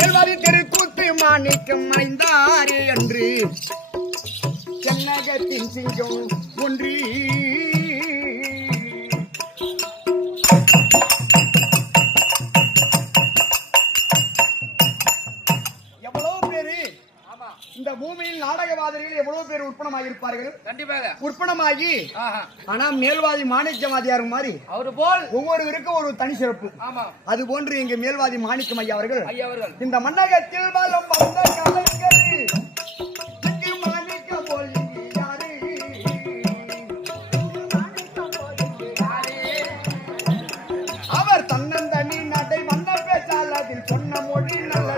மேல்வாதி தெருக்கூத்து மாணிக்கம் ஐந்தாறு என்று தென்னகத்தின் சிங்கம் ஒன்றி இந்த பூமியில் நாடகவாதிகள் எவ்வளவு பேர் உற்பணமாக இருப்பார்கள். கண்டிப்பாக உற்பணமாகி ஆனா மேல்வாதி மாணிக்கவாதியார் மாதிரி அவரு போல் ஒவ்வொருவருக்கும் ஒரு தனி சிறப்பு. அது போன்று எங்க மேல்வாதி மாணிக்கம் ஐயா அவர்கள் இந்த மண்டகத்தில் வலம் வந்த கலைஞர் மாணிக்கம் போல் யாரு அவர் தன்னந்தனி நடை வந்த பேச்சால் அதில் சொன்ன மொழி நல்ல